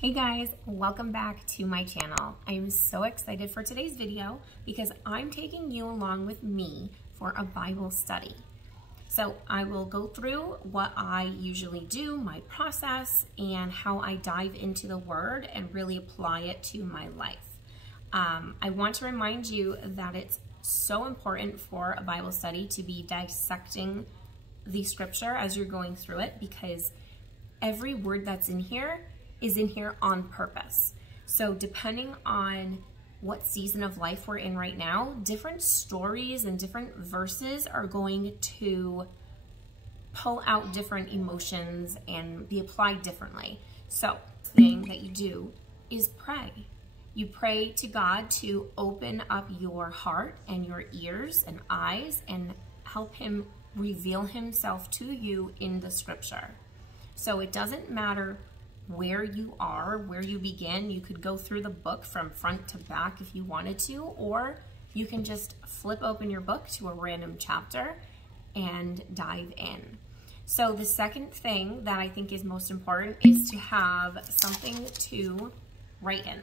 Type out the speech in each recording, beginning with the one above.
Hey guys, welcome back to my channel. I am so excited for today's video because I'm taking you along with me for a Bible study. So I will go through what I usually do, my process, and how I dive into the Word and really apply it to my life. I want to remind you that it's so important for a Bible study to be dissecting the scripture as you're going through it, because every word that's in here is in here on purpose. So depending on what season of life we're in right now, different stories and different verses are going to pull out different emotions and be applied differently. So the thing that you do is pray. You pray to God to open up your heart and your ears and eyes and help him reveal himself to you in the scripture. So it doesn't matter where you are, where you begin. You could go through the book from front to back if you wanted to, or you can just flip open your book to a random chapter and dive in. So the second thing that I think is most important is to have something to write in.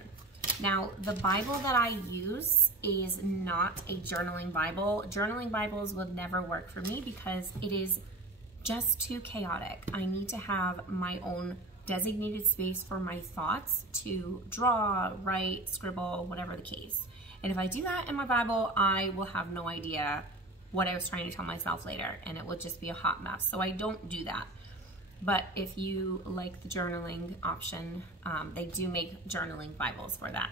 Now, the Bible that I use is not a journaling Bible. Journaling Bibles would never work for me because it is just too chaotic. I need to have my own designated space for my thoughts to draw, write, scribble, whatever the case. And if I do that in my Bible, I will have no idea what I was trying to tell myself later, and it will just be a hot mess. So I don't do that. But if you like the journaling option, they do make journaling Bibles for that.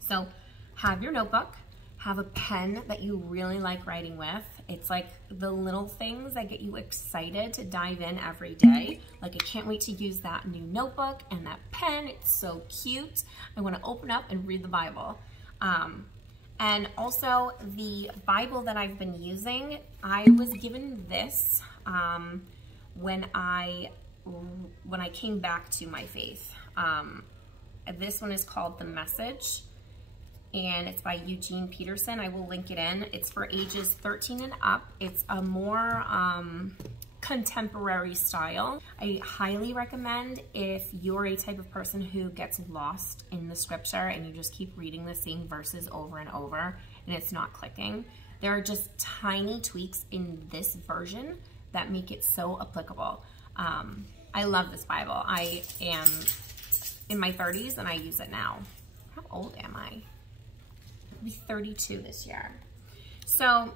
So have your notebook, have a pen that you really like writing with. It's like the little things that get you excited to dive in every day. Like, I can't wait to use that new notebook and that pen. It's so cute. I want to open up and read the Bible. And also the Bible that I've been using, I was given this when I came back to my faith. This one is called The Message, and it's by Eugene Peterson. I will link it in. It's for ages 13 and up. It's a more contemporary style. I highly recommend if you're a type of person who gets lost in the scripture and you just keep reading the same verses over and over and it's not clicking. There are just tiny tweaks in this version that make it so applicable. I love this Bible. I am in my 30s and I use it now. How old am I? I'll be 32 this year. So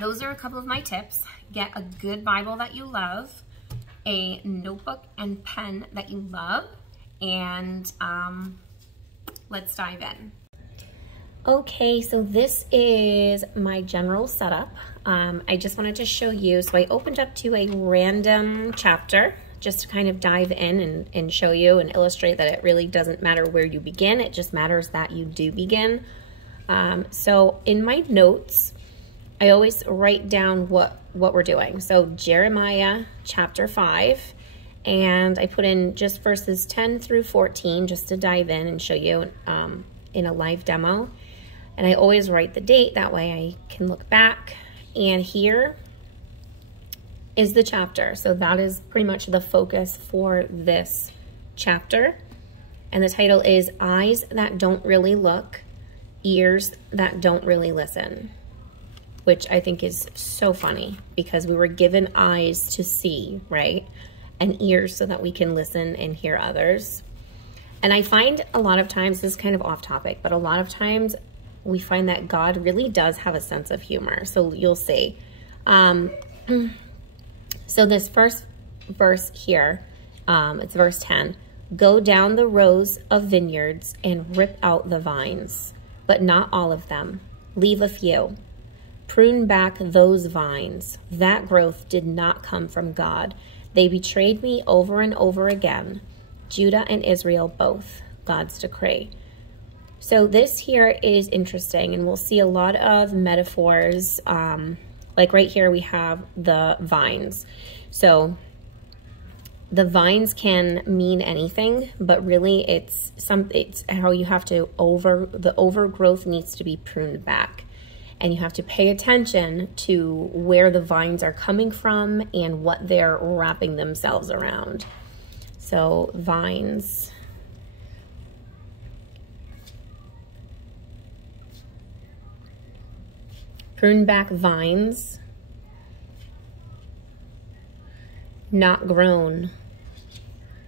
those are a couple of my tips. Get a good Bible that you love, a notebook and pen that you love, and let's dive in. Okay, so this is my general setup. I just wanted to show you, so I opened up to a random chapter just to kind of dive in and show you and illustrate that it really doesn't matter where you begin, it just matters that you do begin. So in my notes, I always write down what we're doing. So Jeremiah chapter 5, and I put in just verses 10 through 14 just to dive in and show you in a live demo. And I always write the date, that way I can look back. And here is the chapter. So that is pretty much the focus for this chapter. And the title is Eyes That Don't Really Look, Ears That Don't Really Listen, which I think is so funny because we were given eyes to see, right? And ears so that we can listen and hear others. And I find a lot of times, this is kind of off topic, but a lot of times we find that God really does have a sense of humor. So you'll see. So this first verse here, it's verse 10. Go down the rows of vineyards and rip out the vines, but not all of them. Leave a few. Prune back those vines. That growth did not come from God. They betrayed me over and over again. Judah and Israel both. God's decree. So this here is interesting, and we'll see a lot of metaphors. Like right here we have the vines. So the vines can mean anything, but really it's how you have to the overgrowth needs to be pruned back. And you have to pay attention to where the vines are coming from and what they're wrapping themselves around. So vines. Prune back vines, not grown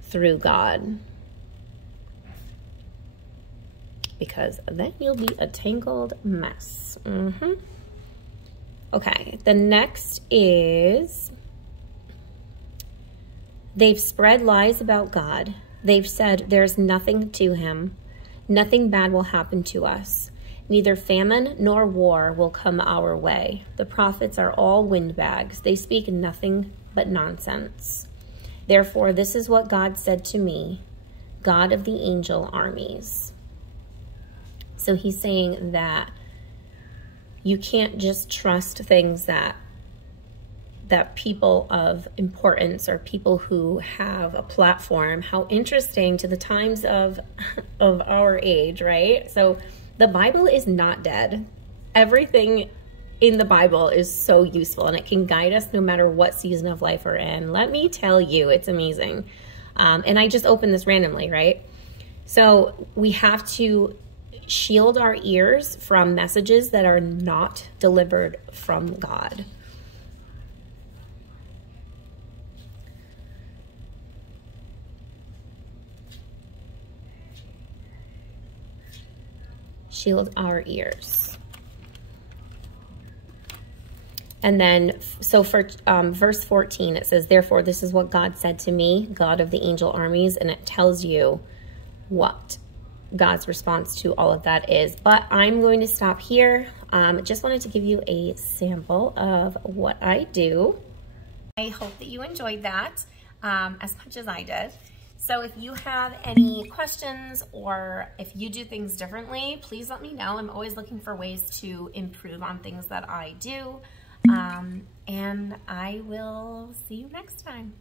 through God, because then you'll be a tangled mess. Okay, the next is, they've spread lies about God. They've said there's nothing to him. Nothing bad will happen to us. Neither famine nor war will come our way. The prophets are all windbags. They speak nothing but nonsense. Therefore, this is what God said to me, God of the angel armies. So he's saying that you can't just trust things that people of importance or people who have a platform. How interesting to the times of our age, right? So the Bible is not dead. Everything in the Bible is so useful, and it can guide us no matter what season of life we're in. Let me tell you, it's amazing. And I just opened this randomly, right? So we have to shield our ears from messages that are not delivered from God. Shield our ears. And then, so for verse 14, it says, therefore, this is what God said to me, God of the angel armies, and it tells you what God's response to all of that is. But I'm going to stop here. Just wanted to give you a sample of what I do. I hope that you enjoyed that as much as I did. So if you have any questions or if you do things differently, please let me know. I'm always looking for ways to improve on things that I do. And I will see you next time.